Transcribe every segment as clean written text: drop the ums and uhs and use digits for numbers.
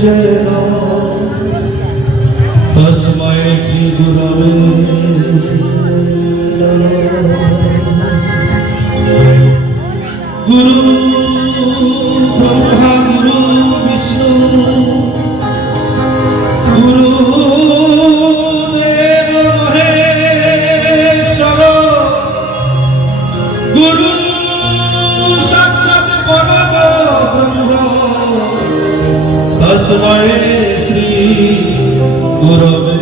जय तस्मै श्री गुरवे गुरु ब्रह्मा गुरु विष्णु गुरु देव महेश्वर गुरु साक्षात् परब्रह्म तस्मै श्री गुरवे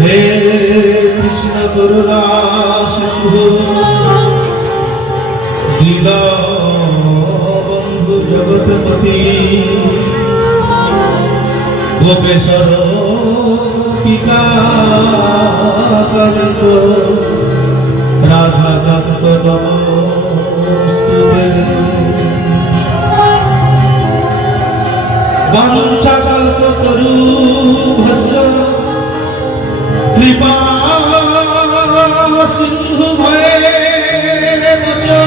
हे कृष्ण करुणा सिंधु दीनबंधु जगतपति गोपेश्वर गोपिका कांत राधा कांत नमोस्तुते वाञ्छाकल्पतरुभ्यश्च कृपा सिंधु भवेम च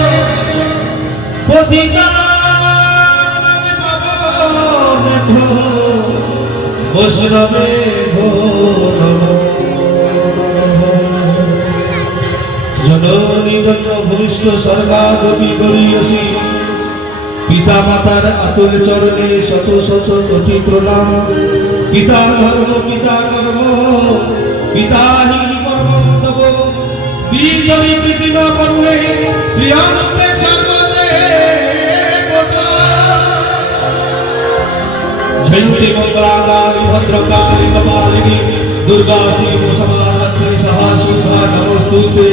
पतितानां पावनेभ्यो वैष्णवेभ्यो नमो जननी जन्मभूमिष्ठ स्वर्गादपि गरीयसी पिता मातार आतुल चरणे शत शत कोटि प्रणाम पिता धर्म पिता कर्म पिता हि परमं तव विधि प्रतिमा पर्वे प्रियंते सर्वदे जयन्ती मंगलाकारि भद्रकाली कपालिनी दुर्गा श्री समाधात्री सहासु सहा नमोस्तुते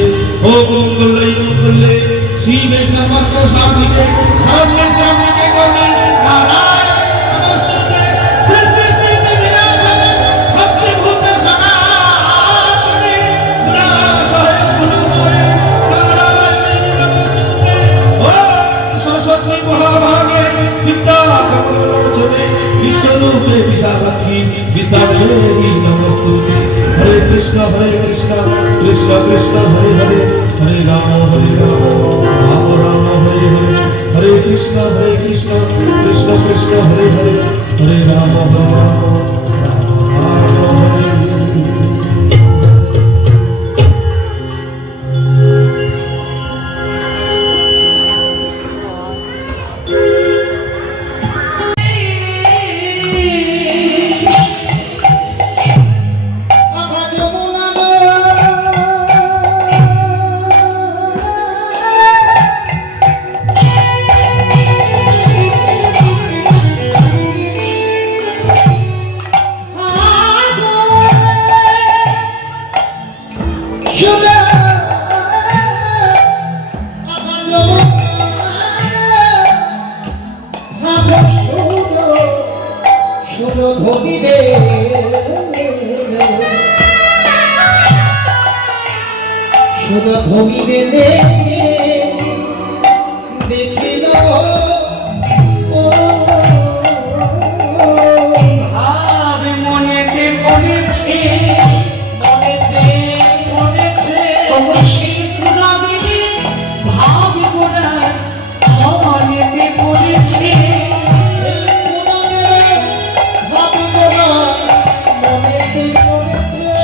ओम मंगले शिवे सर्वत्र साधिके शरण्ये त्र्यंबके गौरी नारायण नमोस्तुते सृष्टि स्थिति विनाशाय शक्तिभूत सनातने गुणाशय गुणमये नारायण नमोस्तुते ओम सरस्वती महाभागे विद्या कमलोचने विश्वरूपे विशाखाक्षी विद्यादेवी नमोस्तुते हरे कृष्ण कृष्ण कृष्ण हरे हरे हरे राम राम राम हरे हरे हरे कृष्ण कृष्ण कृष्ण हरे हरे हरे राम राम हरे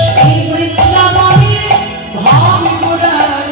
Shri Vrindavan, Bhavi Mudar,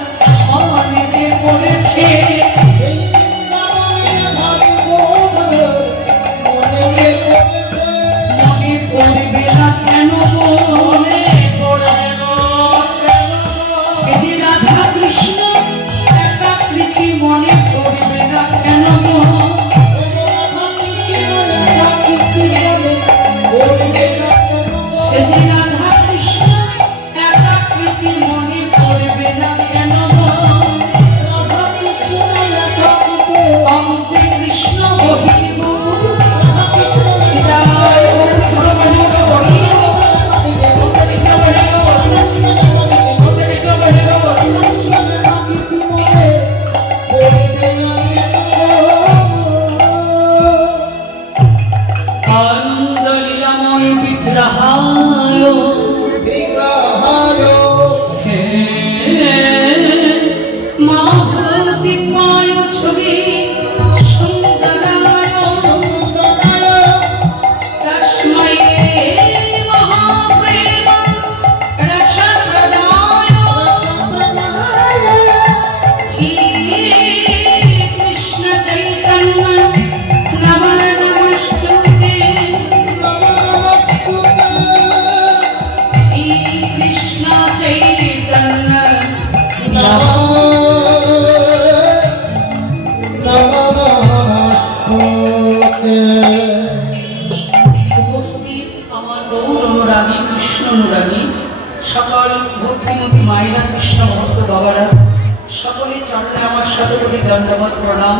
চরণে আমার শতকোটি দণ্ডবত প্রণাম।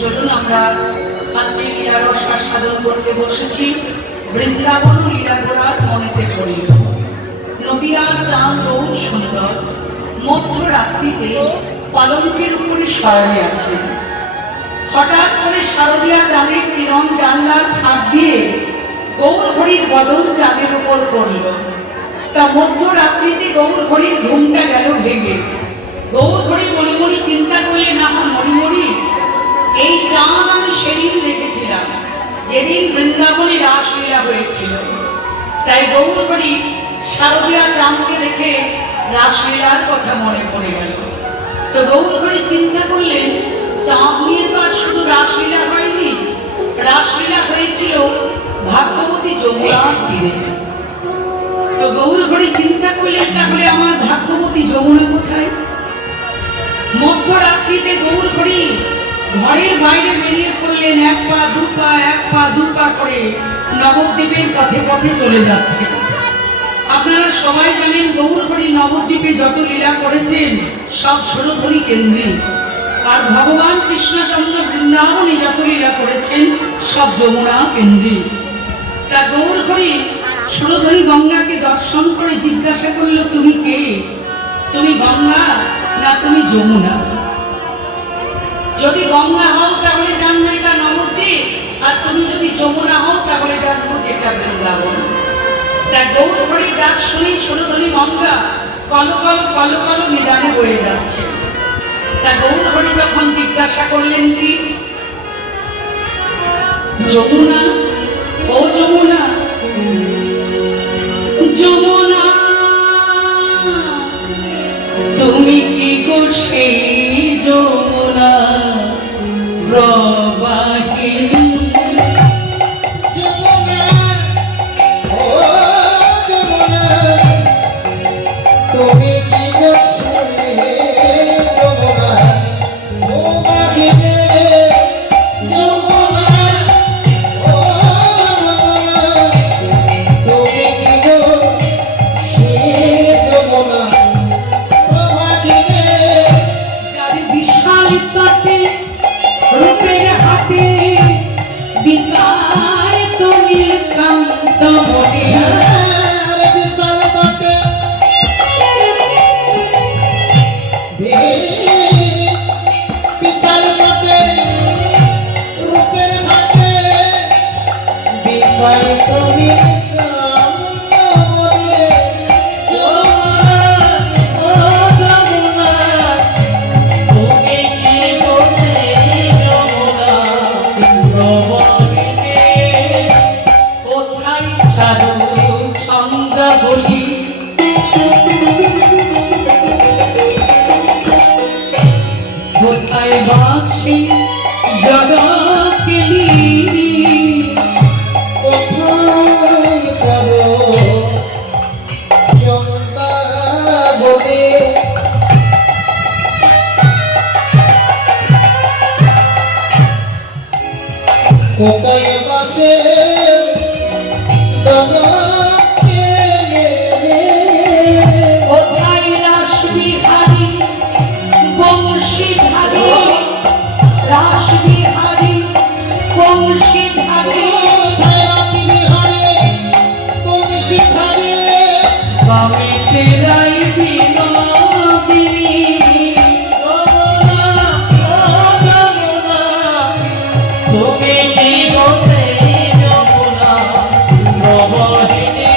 চলুন আমরা আজকে লীলার আস্বাদন করতে বসেছি। বৃন্দাবন লীলা গোড়ার মনেতে পড়িল। নদিয়ার চাঁদ বহু সুন্দর, মধ্যরাত্রিতে পালঙ্কের উপরে শয়নে আছে। হঠাৎ করে শারদীয়া চাঁদের কিরণ জানলার ফাঁক দিয়ে গৌর হরির বদন চাঁদের উপর পড়ল। তা মধ্যরাত্রিতে গৌর হরির ঘুমটা গেল ভেঙে। গৌর হরি মনে মনে চিন্তা করলেন, আহা মণিমণি, এই চাঁদ আমি সেদিন দেখেছিলাম যেদিন বৃন্দাবনে রাসলীলা হয়েছিল। তাই গৌর হরি শারদীয়া চাঁদকে দেখে রাসলীলার কথা মনে পড়ে গেল। তো গৌর হরি চিন্তা করলেন, চাঁদ নিয়ে তো আর শুধু রাসলীলা হয়নি, রাসলীলা হয়েছিল ভাগ্যবতী যমুনার তীরে। তো গৌর হরি চিন্তা করলেন, তাহলে আমার ভাগ্যবতী যমুনা কোথায়? মধ্যরাত্রিতে গৌর হরি ঘরের বাইরে বেরিয়ে পড়লেন। এক পা দু পা করে নবদ্বীপের পথে পথে চলে যাচ্ছে। আপনারা সবাই জানেন গৌর হরি নবদ্বীপে যত লীলা করেছেন সব ষোলধনী কেন্দ্রে, আর ভগবান কৃষ্ণচন্দ্র বৃন্দাবনে যত লীলা করেছেন সব যমুনা কেন্দ্রে। তা গৌর হরি ষোলধনী গঙ্গাকে দর্শন করে জিজ্ঞাসা করল, তুমি কে? তুমি গঙ্গা না তুমি যমুনা? যদি গঙ্গা হও তাহলে জানবো এটা নবদ্বীপ, আর তুমি যদি যমুনা হও তাহলে জানবো যেটা বৃন্দাবন। তা গৌর হরির ডাক শুনে ষোলধনী গঙ্গা কল কল নিদানে বয়ে যাচ্ছে। তা গৌর হরি তখন জিজ্ঞাসা করলেন, কি যমুনা? ও যমুনা, যমুনা তুমি কি গো সেই যমুনা প্রবাহিনী? যমুনা, ও যমুনা, তুমি কি গো সেই যমুনা প্রবাহিনী? যমুনা, ও যমুনা, তুমি কি গো সেই যমুনা প্রবাহিনী? যার বিশাল কাটে রূপের হাতে বিকায় তো নীলকান্ত মনে। বিশাল কাটে বিশাল কাটে রূপের হাতে বিকায় তুমি কোথায় ছাড়ো ছন্দ বলি, কোথায় বাঁশি জগকেলি, কোথায় করো চন্দা বলে? কোথায় বাসে কোথায় রাসবিহারী বংশীধারী, রাসবিহারী বংশীধারী, বামে তেরাই বিনোদিনী। তুমি কি বসে যমুনা প্রবাহিনী?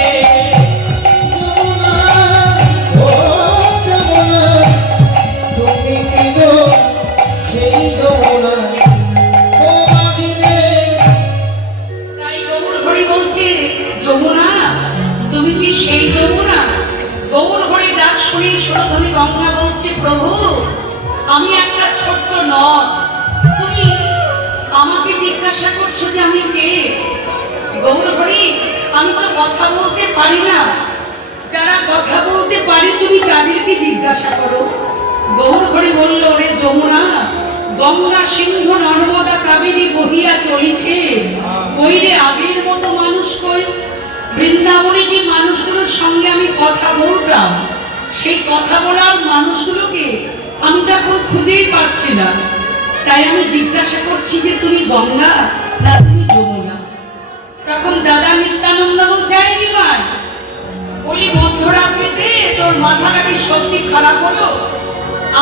তাই গৌর হরি বলছে, যমুনা তুমি কি সেই যমুনা? গৌর হরি ডাক শুনে ষোলধনী গঙ্গা বলছে, প্রভু আমি একটা ছোট্ট নদ, তুমি আমাকে জিজ্ঞাসা করছো যে আমি কে? গৌর হরি আমি তো কথা বলতে পারি না, যারা কথা বলতে পারে তুমি তাদেরকে জিজ্ঞাসা করো। গৌর হরি বলল, ওরে যমুনা, গঙ্গা সিন্ধু নর্মদা কাবেরী বহিয়া চলেছে, কইরে আগের মতো মানুষ কই? বৃন্দাবনে যে মানুষগুলোর সঙ্গে আমি কথা বলতাম, সেই কথা বলার মানুষগুলোকে আমি তো এখন খুঁজেই পাচ্ছি না, তাই আমি জিজ্ঞাসা করছি যে তুমি গঙ্গা না তুমি যমুনা। তখন দাদা নিত্যানন্দ বলছে, এই বিমান, বলি মধ্যরাত্রিতে তোর মাথাটা কি সত্যি খারাপ হলো?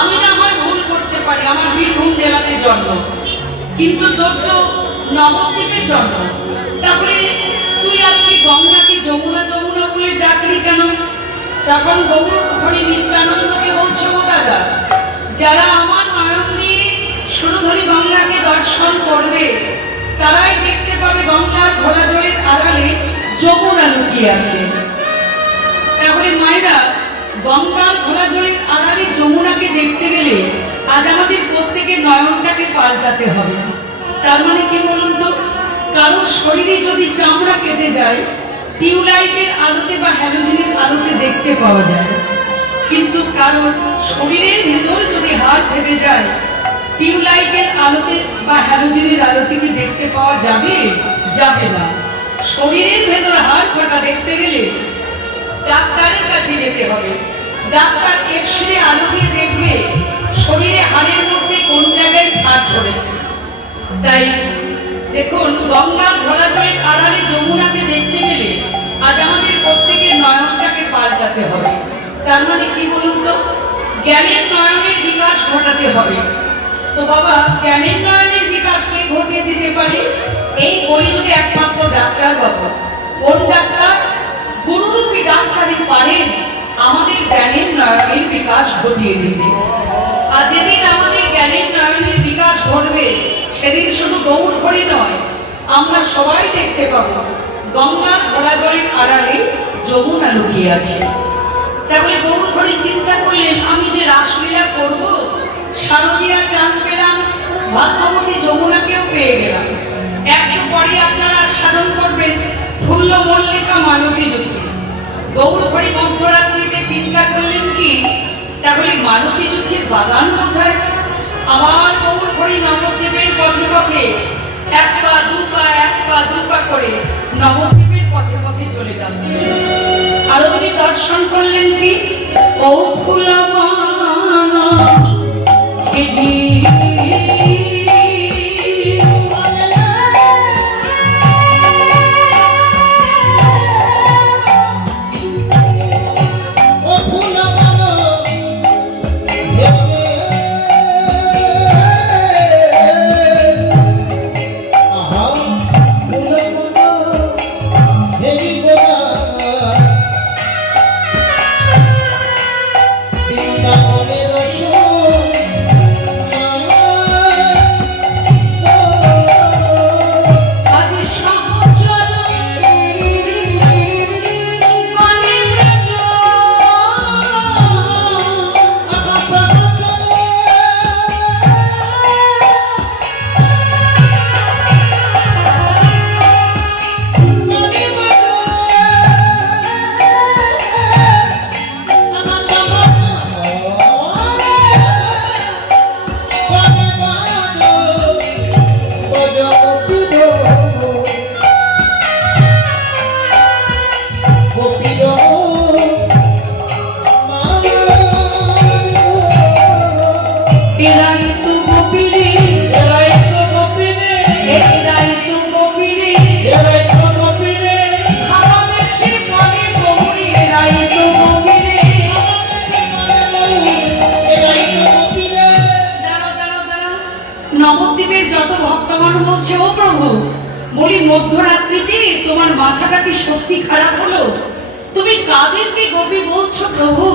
আমি না হয় ভুল করতে পারি, আমার বীরভূম জেলাতে জন্ম, কিন্তু তোর তো নবদ্বীপের জন্ম, তাহলে তুই আজকে গঙ্গাকে যমুনা যমুনা বলে ডাকলি কেন? তখন গৌর হরি নিত্যানন্দকে বলছে, ও দাদা, যারা আমার নয়ন নিয়ে সুরধরি গঙ্গাকে দর্শন করবে তারাই দেখতে পাবে গঙ্গার ঘোলা জলের আড়ালে যমুনা লুকিয়ে আছে। তাহলে মায়েরা, গঙ্গার ঘোলা জলের আড়ালে যমুনাকে দেখতে গেলে আজ আমাদের প্রত্যেকের নয়নটাকে পাল্টাতে হবে। তার মানে কি বলুন তো, কারোর শরীরে যদি চামড়া কেটে যায় টিউবলাইটের আলোতে বা হ্যালোজেনের আলোতে দেখতে পাওয়া যায়, কিন্তু কারোর শরীরের ভেতর যদি হাড় ফেটে যায় টিউবলাইটের আলোতে বা হ্যালোজেনের আলোতে কি দেখতে পাওয়া যাবে? যাবে না। শরীরের ভেতর হাড় ফাটা দেখতে গেলে ডাক্তারের কাছে যেতে হবে। ডাক্তার এক্সরে আলো দিয়ে দেখবে শরীরে হাড়ের মধ্যে কোন জায়গায় ফাট ধরেছে। তাই দেখুন, গঙ্গার ঘোলা জলের আড়ালে যমুনাকে দেখতে গেলে আজ আমাদের প্রত্যেকের নয়নটাকে পাল্টাতে হবে। তার মানে কি বলুন তো, জ্ঞানের নয়নের বিকাশ ঘটাতে হবে। তো বাবা, জ্ঞানের নয়নের বিকাশ কে ঘটিয়ে দিতে পারে? এই কলিযুগে একমাত্র ডাক্তার বাবা। কোন ডাক্তার? গুরুরূপী ডাক্তারই পারেন আমাদের জ্ঞানের নয়নের বিকাশ ঘটিয়ে দিতে। আর যেদিন আমাদের জ্ঞানের নয়নের বিকাশ ঘটবে সেদিন শুধু গৌর হরি নয়, আমরা সবাই দেখতে পাবো গঙ্গার ঘোলা জলের আড়ালে যমুনা লুকিয়ে আছে। তাহলে গৌর হরি চিন্তা করলেন, আমি যে রাসলীলা করব, শারদীয়া চাঁদ পেলাম, ভাগ্যবতী যমুনাকেও পেয়ে গেলাম, একটু পরে আপনারা সাধন করবেন ফুল্ল মল্লিকা মালতী জ্যোতি। গৌর হরি মধ্যরাত্রিতে চিন্তা করলেন কি, তাহলে মালতী জ্যোতির বাগান কোথায়? আবার গৌর হরি নবদ্বীপের পথে পথে এক পা দু পা করে নবদ্বীপের পথে পথে চলে যাচ্ছে। আর উনি দর্শন করলেন কি, ও ফুলবানা হেবি নবদ্বীপের যত ভক্তগণ বলছে, ও প্রভু, বলি মধ্যরাত্রিতে তোমার মাথাটা কি সত্যি খারাপ হলো? তুমি কাদেরকে গোপী বলছো প্রভু?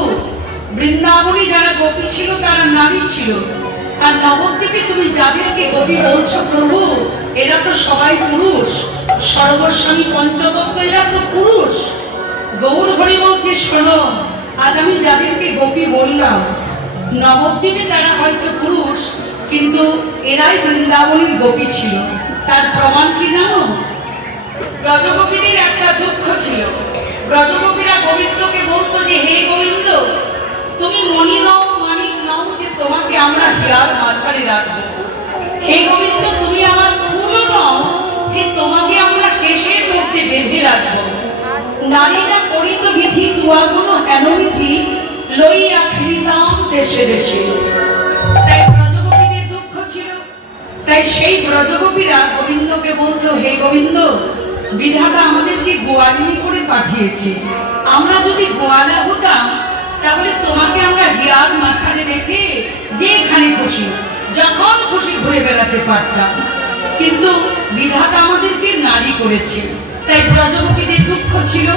বৃন্দাবনে যারা গোপী ছিল তারা নারী ছিল, আর নবদ্বীপে তুমি যাদেরকে গোপী বলছো প্রভু এরা তো সবাই পুরুষ। সর্বস্বামী পঞ্চতত্ত্ব এরা তো পুরুষ। গৌর হরি বলছে, শোনো, আজ আমি যাদেরকে গোপী বললাম নবদ্বীপে তারা হয়তো পুরুষ, কিন্তু এরাই বৃন্দাবনের গোপী ছিল। তার প্রমাণ কি জানো? ব্রজগোপীদের একটা দুঃখ ছিল। ব্রজগোপীরা গোবিন্দকে বলতো যে, হে গোবিন্দ, তুমি মণি নও, মানিক নও যে তোমাকে আমরা হিয়ার মাঝারে রাখবো। হে গোবিন্দ, তুমি আমার ফুল নও যে তোমাকে আমরা কেশের মধ্যে বেঁধে রাখবো। নারীরা করিত বিধি তুয়াগুলো হেন বিধি লইয়া ফিরিতাম দেশে দেশে। তাই তাই সেই ব্রজগোপীরা গোবিন্দকে বলতো, হে গোবিন্দ, বিধাতা আমাদেরকে গোয়ালিনী করে পাঠিয়েছে। আমরা যদি গোয়ালা হতাম তাহলে তোমাকে আমরা হিয়ার মাঝারে রেখে যেখানে খুশি যখন খুশি ঘুরে বেড়াতে পারতাম, কিন্তু বিধাতা আমাদেরকে নারী করেছে। তাই ব্রজগোপীদের দুঃখ ছিল।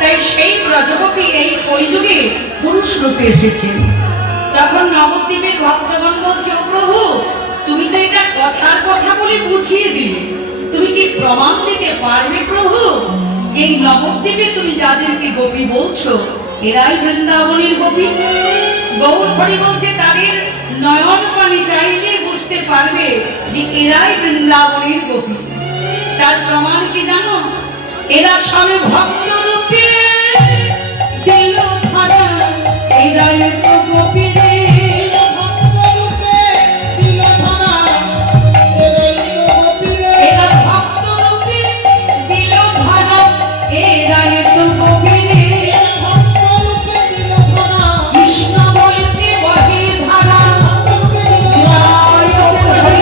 তাই সেই ব্রজগোপী এই কলিযুগে পুরুষ রূপে এসেছেন। তখন নবদ্বীপের ভক্তগণ বলছে, ও প্রভু, তুমি তো এটা কথার কথা বলে বুঝিয়ে দিলে, তুমি কি প্রমাণ দিতে পারবে প্রভু? এই নবদ্বীপে তুমি যাদেরকে গোপী বলছো এরাই বৃন্দাবনের গোপী। গৌর হরি বলছে তাদের নয়ন পানি চাইলে বুঝতে পারবে যে এরাই বৃন্দাবনের গোপী। তার প্রমাণ কি জানো? এরা সবে ভক্ত রূপে দিল ধরা, এরাই তো গোপী রে। এরা ভক্ত রূপে দিল ধরা, এরাই তো গোপী রে। কৃষ্ণ বলতে বহে ধারা, জয় হরি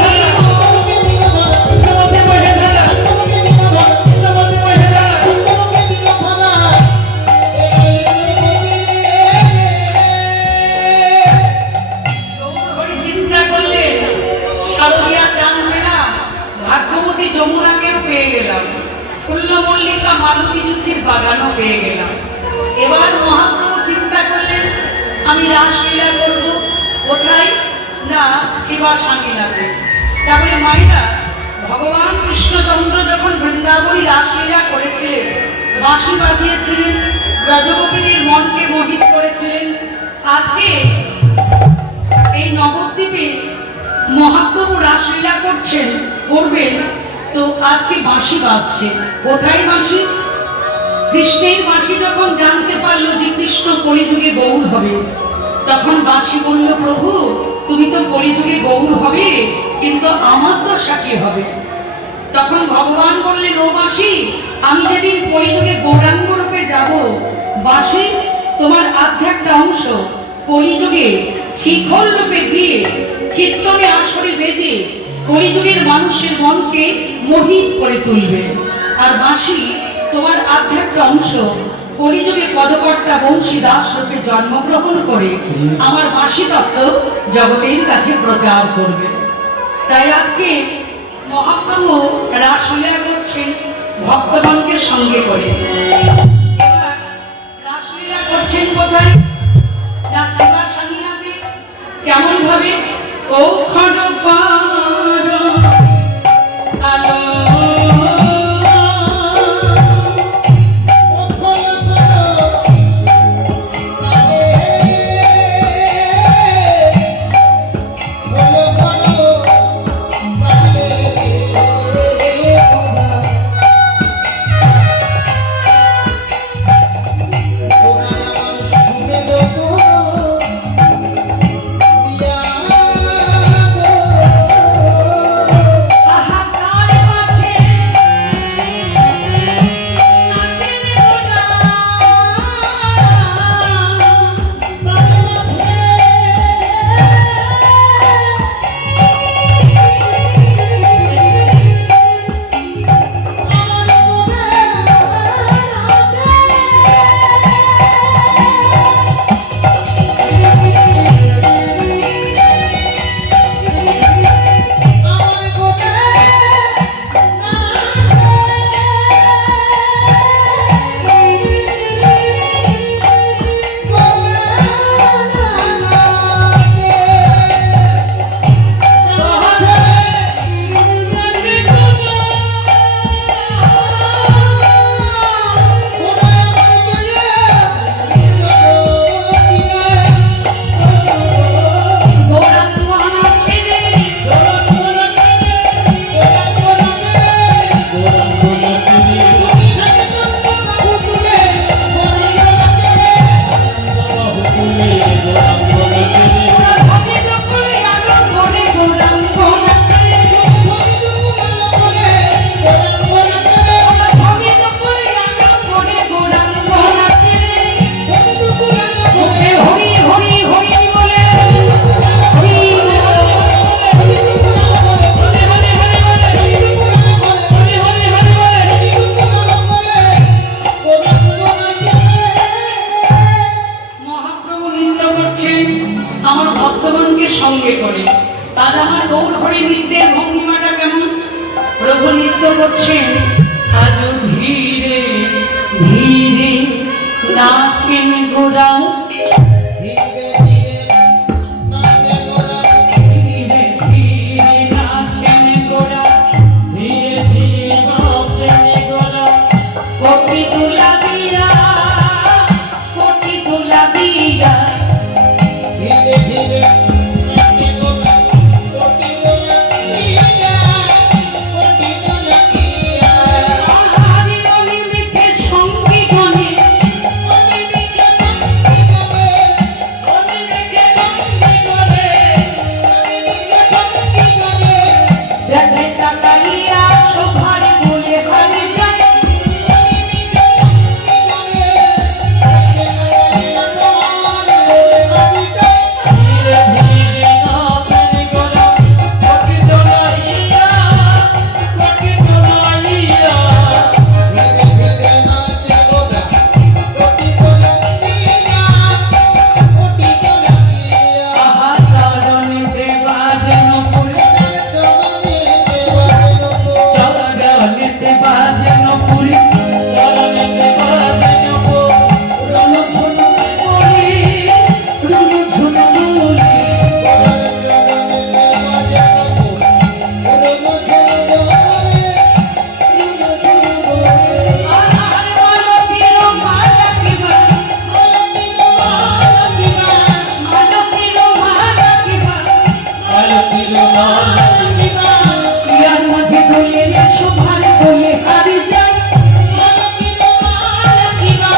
গৌরহরি চিন্তা করলেন, শারদিয়া চাঁদ পেলাম, ভাগ্যবতী যমুনাকেও পেয়ে গেলাম, ফুল্ল মল্লিকা মালতী যুথির বাগানও পেয়ে গেলাম। এবার মহাপ্রভু চিন্তা করলেন, আমি রাসলীলা করব কোথায়? না, শিবাসানীলাতে। তাহলে মায়েরা, ভগবান কৃষ্ণচন্দ্র যখন বৃন্দাবনী রাসলীলা করেছিলেন, বাঁশি বাজিয়েছিলেন, ব্রজগোপীদের মনকে মোহিত করেছিলেন, আজকে এই নবদ্বীপে মহাপ্রভু রাসলীলা করবেন, তো আজকে বাঁশি বাজছে। কোথায় বাঁশি? কৃষ্ণের বাঁশি যখন জানতে পারলো যে কৃষ্ণ কলিযুগে গৌর হবে, তখন বাঁশি বলল, প্রভু তুমি তো কলিযুগে গৌর হবে, কিন্তু আমার তো সাক্ষী হবে। তখন ভগবান বললেন, ও বাঁশি, আমি যেদিন কলিযুগে গৌরাঙ্গ রূপে যাব, বাঁশি তোমার আধ্যাত্মিক অংশ কলিযুগে শিখর রূপে গিয়ে কীর্তনে আসরে বেজে কলিযুগের মানুষের মনকে মোহিত করে তুলবে। আর বাঁশি তোমার আধ্যাত্মিক অংশ কলিযুগে পদকর্তা বংশী দাস রূপে জন্মগ্রহণ করে আমার বাঁশি তত্ত্ব জগতের কাছে প্রচার করবে। তাই আজকে মহাপ্রভু রাসলীলা করছেন ভক্তগণকে সঙ্গে করে। এবার রাসলীলা করছেন কোথায়? না, শিবাসানীনাথে। কেমন ভাবে? ও খড়গপুর আলো Yeah. আজ আমার গৌর হরি নৃত্যের ভঙ্গিমাটা কেমন? প্রভু নৃত্য করছেন, আজ ধীরে ধীরে নাচেন গোরা, ধীরে ধীরে নাচে গোরা, ধীরে ধীরে নাচেন গোরা, ধীরে ধীরে নাচে গোরা, কোটি তুলা দিয়া, কোটি তুলা দিয়া, ধীরে ধীরে নাচে গোরা, কোটি গোরা দিয়া, কোটি গোরা দিয়া। আদি গণে মিঠে সঙ্গী গণে, কোটি দিকে সঙ্গী গবে, গণে মিঠে সঙ্গী গণে, কোটি দিকে সঙ্গী গবে, দেখে তাকাইয়া শোভার বলে হারে যায়, কোটি দিকে সঙ্গী গবে, দেখে নাচে তোমার বলে হারি যায়। ধীরে ধীরে নাচেন গোরা, কোটি তোলাইয়া, কোটি তোলাইয়া, ধীরে ধীরে নাচে গোরা, কোটি গোরা দিয়া, কোটি গোরা দিয়া। আহা চরণেতে বাজেন পুরি, চরণেতে বাজেন পুরি, চরণেতে বাজেন পুরি, চরণেতে বাজেন পুরি, রণঝুন পুরি, রণঝুন পুরি, চরণেতে বাজেন পুরি, রণঝুন পুরি, রণঝুন পুরি। আহার মালতীর মালা কিবা, আলতির মালা দিবা, মালতীর মালা কিবা, আলতির মালা দিবা, ইয়ার মাঝে ধরে শোভার বলে হারি যায়, আলতির মালা দিবা,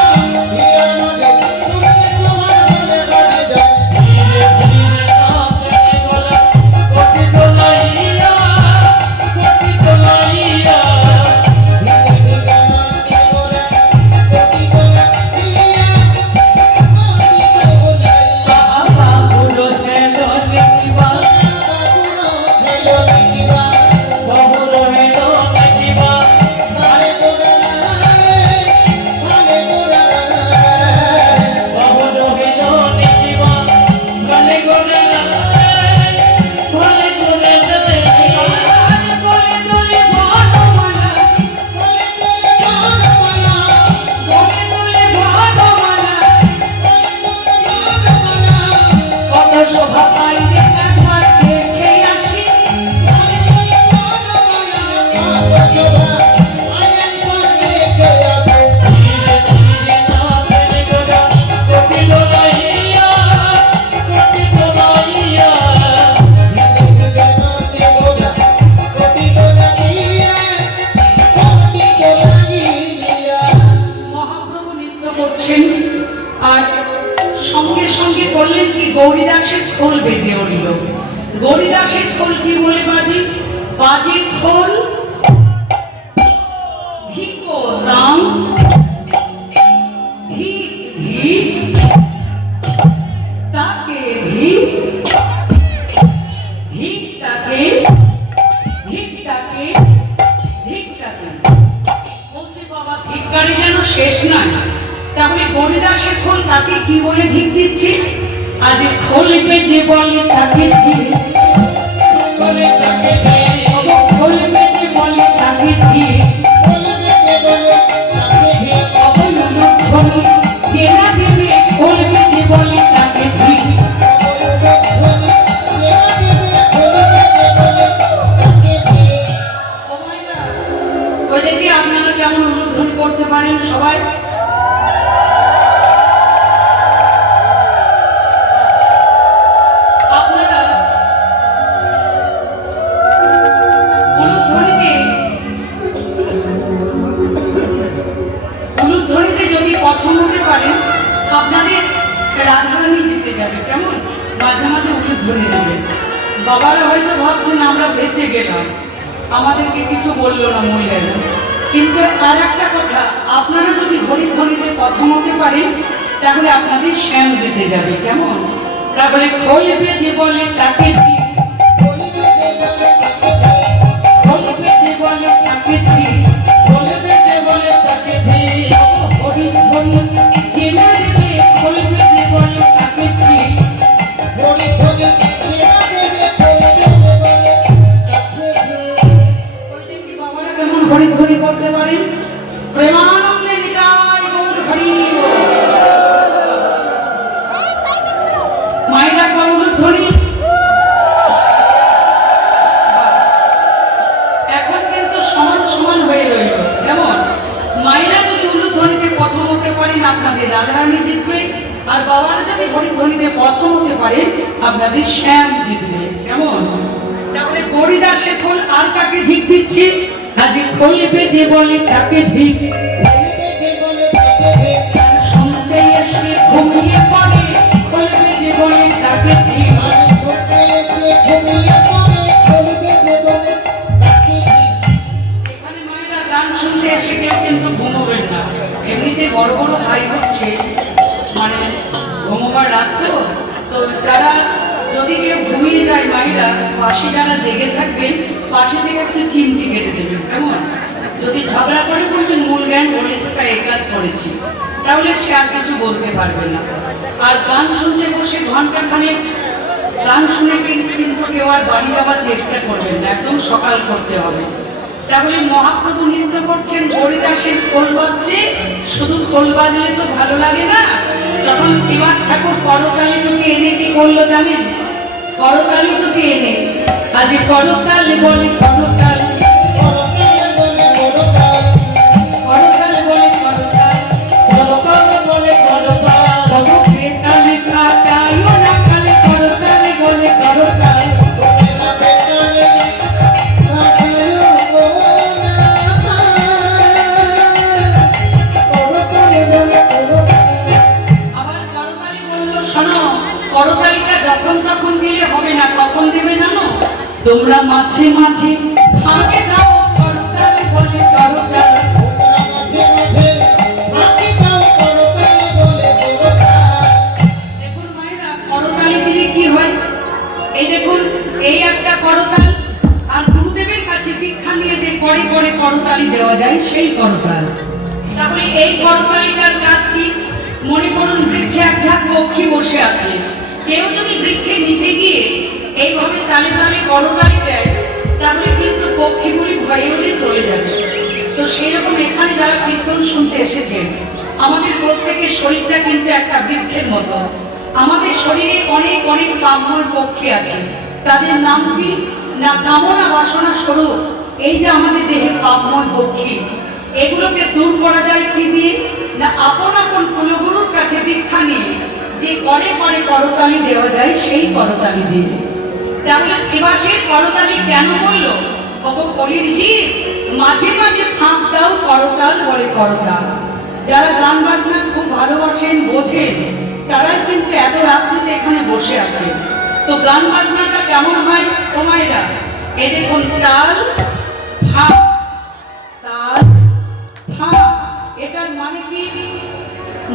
হিয়ার মাঝে তুমি তোমার বলে হারি যায়। ধীরে ধীরে নাচেন গোরা, কোটি তোলাইয়া, কোটি তোলাইয়া, ধীরে ধীরে নাচে গোরা, কোটি গোরা দিয়া, কোটি গোলাইয়া। বাবুর হেলো নিকিবা, বাবুরা হেলো দেখিবা, বাবুর হেলো নিকিবা, ভালে গোরা লাই, ভালে গোরা লাই। বাবুর হেলো নিকিবা, গলে গলে লাই, গলে গলে লাই, আজ বলে দলে বনমালা, বলে বলে বনমালা, বলে বলে বনমালা, বলে বলে বনমালা। কত শোভা পাইলে একবার দেখে আসি, বলে বলে বনমালা, কত শোভা, আয়ান পর দেখে যাবে। ধীরে ধীরে নাচেন গোরা, কোটি তোলাইয়া, কোটি তোলাইয়া, ধীরে ধীরে নাচে গোরা, কোটি গোরা দিয়া, কোটি গোরা দিয়া। মহাপ্রভু নৃত্য করছেন আর সঙ্গে সঙ্গে করলেন কি গৌরীদাসের খোল বেজে উঠল। গৌরীদাসের খোল কি বলে বাজি? বাজি খোল ধিকো দাম ধিক ধিক তাকে ধিক ধিক তাকে ধিক তাকে ধিক তাকে। বলছে বাবা ধিক্কারে যেন শেষ নাই। তাহলে গৌরীদাসের খোল তাকে কি বলে ধিক দিচ্ছে? আজ খোল বেজে বলে তাকে ধিক, বলে তাকে দে, খোল বেজে বলে তাকে ধিক, বলে বেঁচে বলে তাকে দে। অবলুক্ষণ চেনা দেবে খোল বেজে বলে তাকে ধিক। ওই দেখি আপনারা কেমন অনুধ্বনি করতে পারেন সবাই। আপনারা উলুধ্বনিতে যদি প্রথম হতে পারেন আপনাদের রাধারানী জিতে যাবে। কেমন? মাঝে মাঝে উলুধ্বনি দেবেন। বাবারা হয়তো ভাবছেন আমরা বেঁচে গেলাম, আমাদেরকে কিছু বললো না মহিলারা। কিন্তু আর একটা কথা, আপনারা যদি হরিধ্বনিতে প্রথম হতে পারেন তাহলে আপনাদের শ্যাম জিতে যাবে। কেমন? তাহলে খোল বেজে বলে তাকে ঠিক, খোল বেজে বলে তাকে ঠিক, খোল বেজে বলে তাকে ঠিক, হরিধ্বনি চেনা দেবে খোল বেজে বলে তাকে ঠিক। হরি হরি চেনা দেবে বলতে পারেন? প্রেমানন্দে নিতাই গৌর হরি বল। মায়েরা একবার উলুধ্বনি। এখন কিন্তু সমান সমান হয়ে রইল। কেমন? মায়েরা যদি উলুধ্বনিতে প্রথম হতে পারেন আপনাদের রাধারানী জিতবে, আর বাবারা যদি হরিধ্বনিতে প্রথম হতে পারেন আপনাদের শ্যাম জিতবে। কেমন? তাহলে হরিদাসে খোল আর কাকে ধিক দিচ্ছে? আজ খোলবে যে বলে তাকে ধিক, শুনতে এসে ঘুমিয়ে পড়ে, খোলবে যে বলে তাকে ধিক। এখানে মায়েরা গান শুনতে এসে কেউ কিন্তু ঘুমোবেন না। এমনিতে বড় বড় হাই হচ্ছে, মানে ঘুমোবার রাত তো। তো যারা যদি কেউ ঘুমিয়ে যায় মায়েরা, পাশে যারা জেগে থাকবেন পাশে থেকে একটু চিমটি কেটে দেবেন। কেমন? যদি ঝগড়া করে বলবেন মূল জ্ঞান বলেছে তাই এই কাজ করেছি, তাহলে সে আর কিছু বলতে পারবে না। আর গান শুনতে বসে ঘন্টাখানেক গান শুনে কিন্তু কেউ আর বাড়ি যাওয়ার চেষ্টা করবেন না, একদম সকাল করতে হবে। তাহলে মহাপ্রভু নৃত্য করছেন, হরিদাসের খোল বাজছে। শুধু খোল বাজলে তো ভালো লাগে না, তখন শ্রীবাস ঠাকুর করতালি দুটি এনে কি করলো জানেন? করতালি দুটি এনে আজ করতাল বলে করতাল, করতাল বলে করতাল, করতাল বলে করতাল, তবুকে তালে কাটায়ও না কালে, করতাল বলে করতাল। আবার করতালি বললো শোনো, করতালিটা যখন তখন দিলে হবে না, কখন দেবে জানো? তোমরা মাঝে মাঝে ফাঁকে দাও, করতাল বলে করতাল। দেখুন মায়েরা, করতালি দিলে কি হয়? এই দেখুন, এই একটা করতাল, আর গুরুদেবের কাছে দীক্ষা নিয়ে যে করে করে করতালি দেওয়া যায় সেই করতাল। তাহলে এই করতালিটার কাজ কি? মনে করুন বৃক্ষে এক ঝাঁক পক্ষী বসে আছে, কেউ যদি বৃক্ষের নিচে গিয়ে এইভাবে তালে তালে করতালি দেয়, তাহলে কিন্তু পক্ষীগুলি ভয়ে উড়ে চলে যাবে। তো সেই রকম এখানে যারা কীর্তন শুনতে এসেছেন, আমাদের প্রত্যেকের শরীরটা কিন্তু একটা বৃক্ষের মতো। আমাদের শরীরে অনেক অনেক কামময় পক্ষী আছে, তাদের নাম কি? না কামনা বাসনা স্বরূপ এই যে আমাদের দেহে কামময় পক্ষী, এগুলোকে দূর করা যায় কি দিয়ে? না আপন আপন কুলগুরুর কাছে দীক্ষা নিয়ে যে করে করে করতালি দেওয়া যায় সেই করতালি দিয়ে। তাহলে শ্রীবাসের করতালি কেন বললো? ওগো কলির জীব, মাঝে মাঝে ফাঁক দাও, করতাল বলে করতাল। যারা গান বাজনা খুব ভালোবাসেন, বোঝেন, তারাই কিন্তু এত রাত্রিতে এখানে বসে আছে। তো গান বাজনাটা কেমন হয় ও মায়েরা? এ দেখুন, তাল ফাঁক, তাল ফাঁক, এটার মানে কি?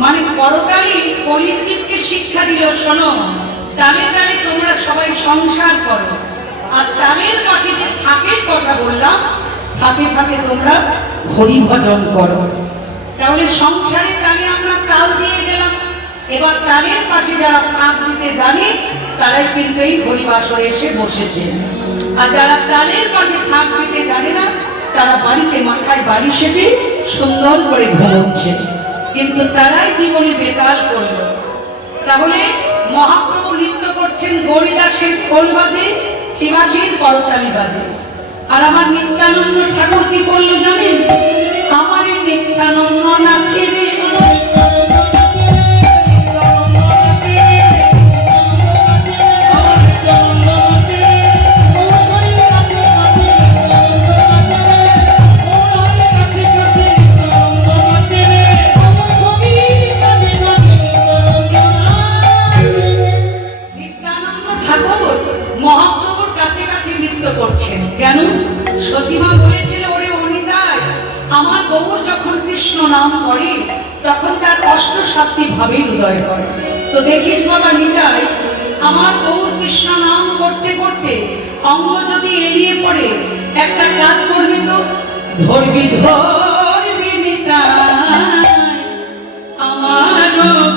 মানে করতালি কলির জীবকে শিক্ষা দিল, শোনো, তালে তালে তোমরা সবাই সংসার করো, আর তালের পাশে যে ফাঁকের কথা বললাম, ফাঁকে ফাঁকে তোমরা হরি ভজন করো। তাহলে সংসারে তালে আমরা তাল দিয়ে গেলাম, এবার তালের পাশে যারা ফাঁক দিতে জানে তারাই কিন্তু এই হরিবাসরে এসে বসেছে। আর যারা তালের পাশে ফাঁক দিতে জানে না, তারা বাড়িতে মাথায় বাড়ি সেটে সুন্দর করে ঘুমোচ্ছে, কিন্তু তারাই জীবনে বেতাল করল। তাহলে মহাপ্রভু নৃত্য করছেন, হরিদাসের খোল বাজে, শ্রীবাসের করতালি বাজে। আর আমার নিত্যানন্দ ঠাকুর কি করলো জানেন? আমার নিত্যানন্দ নাচে রে, মহাপ্রভুর কাছে কাছে নৃত্য করছেন। কেন? সচিমা বলেছিল, ওরে অনিতাই, আমার গৌর যখন কৃষ্ণ নাম করে তখন তার কষ্ট শাস্তি ভাবের উদয় করে। তো দেখিস বাবা নিতাই, আমার গৌর কৃষ্ণ নাম করতে করতে অঙ্গ যদি এড়িয়ে পড়ে, একটা কাজ করবি তো, ধরবি ধরবি নিতাই আমার গৌর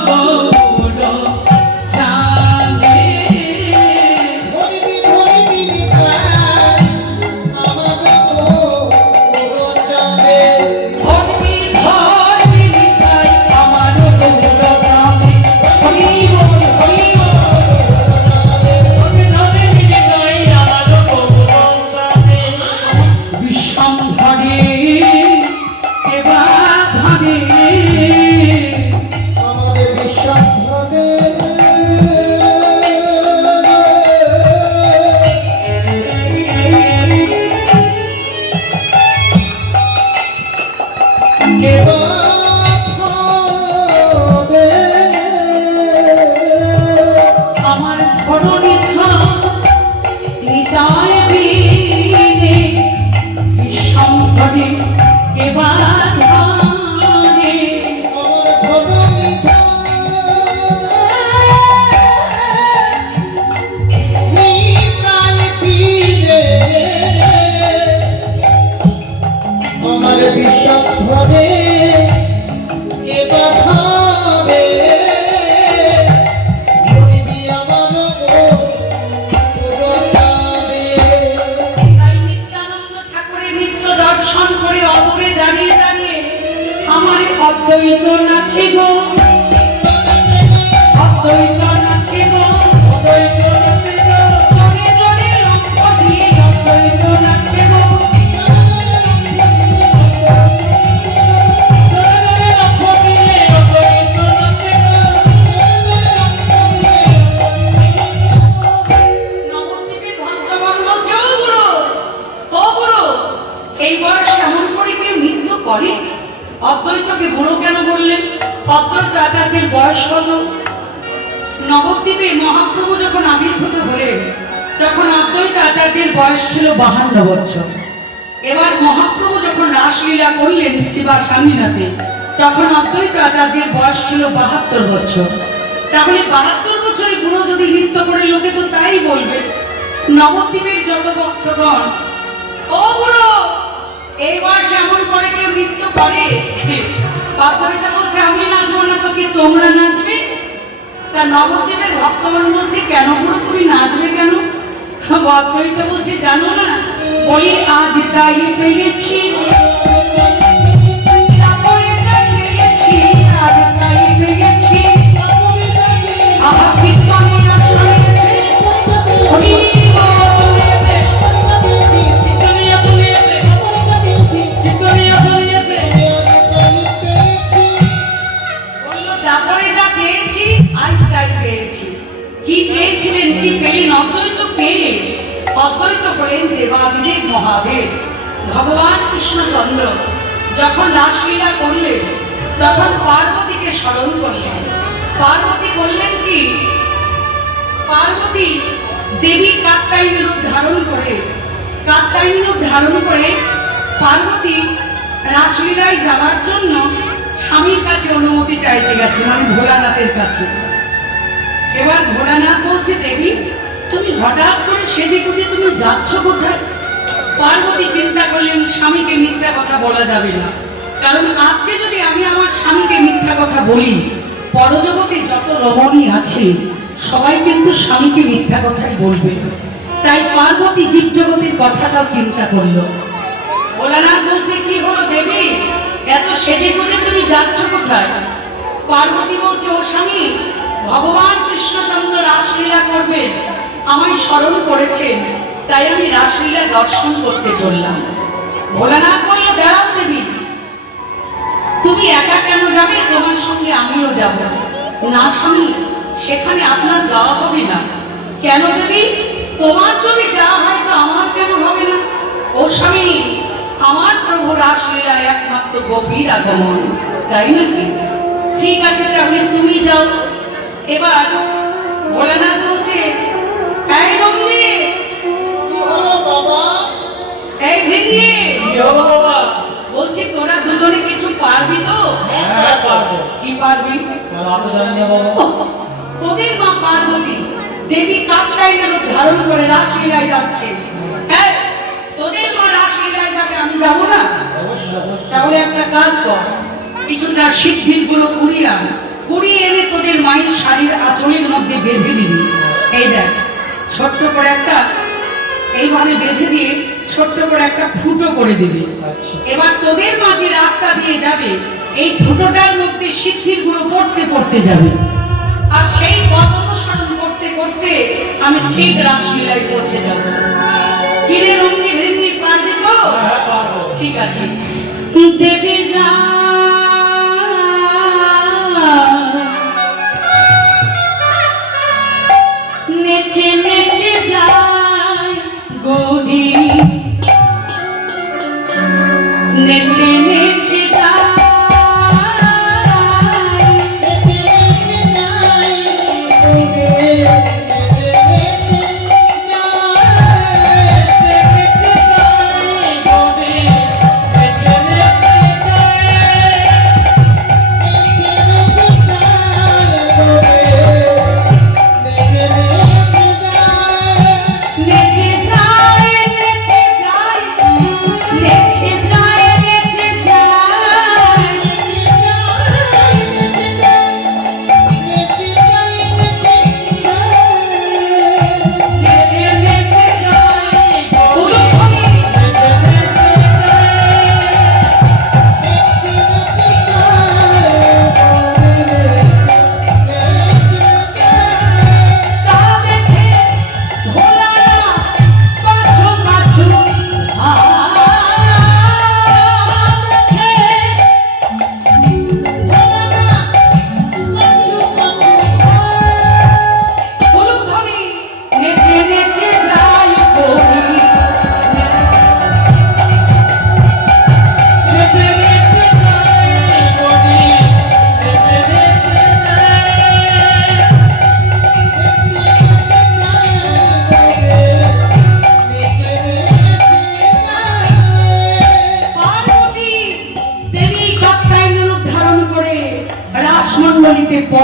নিতাই বিনে বিষম ঘটে কেবা ধানে আমার ধনমিতা নিতাই পীরে আমার বিষম ঘরে কে বাধাবে হরিদি আমার পুরতারে তাই নিত্যানন্দ ঠাকুরের নিত্য দর্শন করে অদূরে দাঁড়িয়ে দাঁড়িয়ে আমার অদ্বৈত নাচে গো অদ্বৈত নাচে গো অদ্বৈত নাচে গো জোরে জোরে লক্ষ দিয়ে অদ্বৈত নাচে গো জোরে লক্ষ দিয়ে অদ্বৈত নাচে গো। নবদ্বীপের ভক্তগণ বলছে, ও বুড়ো, এই বয়স এমন করে কেউ মৃত্যু করে? অদ্বৈতকে বুড়ো কেন বললেন? অদ্বৈত আচার্যের বয়স কত? নবদ্বীপে মহাপ্রভু যখন আবির্ভূত হলেন তখন অদ্বৈত আচার্যের বয়স ছিল 52 বছর। এবার মহাপ্রভু যখন রাসলীলা করলেন শিবা স্বামীনাথে তখন অদ্বৈত আচার্যের বয়স ছিল 72 বছর। তাহলে 72 বছরে বুড়ো যদি নৃত্য করে লোকে তো তাই বলবে। নবদ্বীপের যত ভক্তগণ, ও বুড়ো, এই বয়স এমন করে কেউ নৃত্য করে? অদ্বৈত বলছে, আমি নাচবো না তো কি তোমরা নাচবে? তা নবদ্বীপের ভক্তগণ বলছে, কেন বুড়ো তুমি নাচবে কেন? অদ্বৈত বলছে, জানো না, বলি আজ তাই পেয়েছি তারপরে যা চেয়েছি, আজ তাই পেয়েছি। আহা কীর্তনের আসরে এসে হরি বল এসে, কীর্তনের আসরে এসে, কীর্তনের আসরে এসে বলল, তারপরে যা চেয়েছি আজ তাই পেয়েছি। কি চেয়েছিলেন, কি পেলেন? অদ্বৈত পেলেন। অদ্বৈত হলেন দেবাদিদেব মহাদেব ভগবান কৃষ্ণচন্দ্র। যখন রাসলীলা করলেন তখন পার্বতীকে স্মরণ করলেন। পার্বতী বললেন কি, পার্বতী দেবী কাত্যায়নী রূপ ধারণ করে, কাত্যায়নী রূপ ধারণ করে পার্বতী রাসলীলায় যাওয়ার জন্য স্বামীর কাছে অনুমতি চাইতে গেছে, মানে ভোলানাথের কাছে। এবার ভোলানাথ বলছে, দেবী তুমি হঠাৎ করে সেজে গুজে তুমি যাচ্ছ কোথায়? পার্বতী চিন্তা করলেন, স্বামীকে মিথ্যা কথা বলা যাবে না, কারণ আজকে যদি আমি আমার স্বামীকে মিথ্যা কথা বলি, পরজগতে যত রমণী আছে সবাই কিন্তু স্বামীকে মিথ্যা কথাই বলবে। তাই পার্বতী জীবজগতের কথাটাও চিন্তা করলো। ভোলানাথ বলছে, কি হলো দেবী, এত সেজে গুজে তুমি যাচ্ছ কোথায়? পার্বতী বলছে, ও স্বামী, ভগবান কৃষ্ণচন্দ্র রাসলীলা করবেন, আমায় স্মরণ করেছেন, তাই আমি রাসলীলা দর্শন করতে চললাম। ভোলানাথ বলল, দাঁড়াও দেবী, তুমি একা কেন যাবে? তোমার সঙ্গে আমিও যাব। না স্বামী, সেখানে আপনার যাওয়া হবে না। কেন দেবী? তোমার যদি যাওয়া হয় তো আমার কেন হবে না? ও স্বামী, আমার প্রভু রাসলীলায় একমাত্র গোপীর আগমন, তাই নাকি? ঠিক আছে, তাহলে তুমি যাও। এবার ভোলানাথ বলছে, এই নন্দী, কি হলো বাবা? এই ভিন্দি, বলছি তোরা দুজনে কিছু পারবি তো? হ্যাঁ পারবো। কি পারবি? বাবা জানি না বাবা। তোদের মা পার্বতী দেবী কাত্যায়নী রূপ ধারণ করে রাসলীলায় যাচ্ছে। হ্যাঁ, তোদের মা রাসলীলায় যাবে, আমি যাব না? তাহলে একটা কাজ কর, কিছুটা সিদ্ধির গুলো কুড়িয়ে আন, কুড়িয়ে এনে তোদের মায়ের শাড়ির আঁচলের মধ্যে বেঁধে দিবি। এই দেখ, ছোট্ট করে একটা এইভাবে বেঁধে দিয়ে ছোট্ট করে একটা ফুটো করে দিবি। এবার তোদের মা যে রাস্তা দিয়ে যাবে, এই ফুটোটার মধ্যে সিদ্ধির গুলো পড়তে পড়তে যাবে, আর সেই পথ অনুসরণ করতে করতে আমি ঠিক রাসলীলায় পৌঁছে যাব। কিরে রঙ্গি ভৃঙ্গি, পারবি তো? ঠিক আছে। দেবী যা নেচে নেচে যায় গৌরী, নেচে নেচে যায়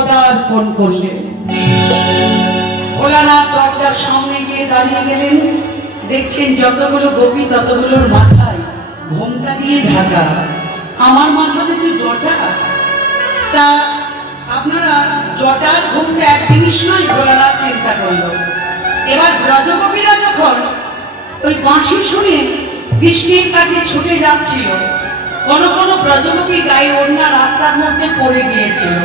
পদার্পণ করলেন। ভোলানাথ দরজার সামনে গিয়ে দাঁড়িয়ে গেলেন। দেখছেন যতগুলো গোপী ততগুলোর মাথায় ঘোমটা দিয়ে ঢাকা, আমার মাথাতে তো জটা। তা আপনারা জটার ঘোমটা এক জিনিস নয়, ভোলানাথ চিন্তা করল। এবার ব্রজগোপীরা যখন ওই বাঁশি শুনে বিষ্ণুর কাছে ছুটে যাচ্ছিল, কোন কোন ব্রজগোপী গায়ে ওড়না রাস্তার মধ্যে পড়ে গিয়েছিল।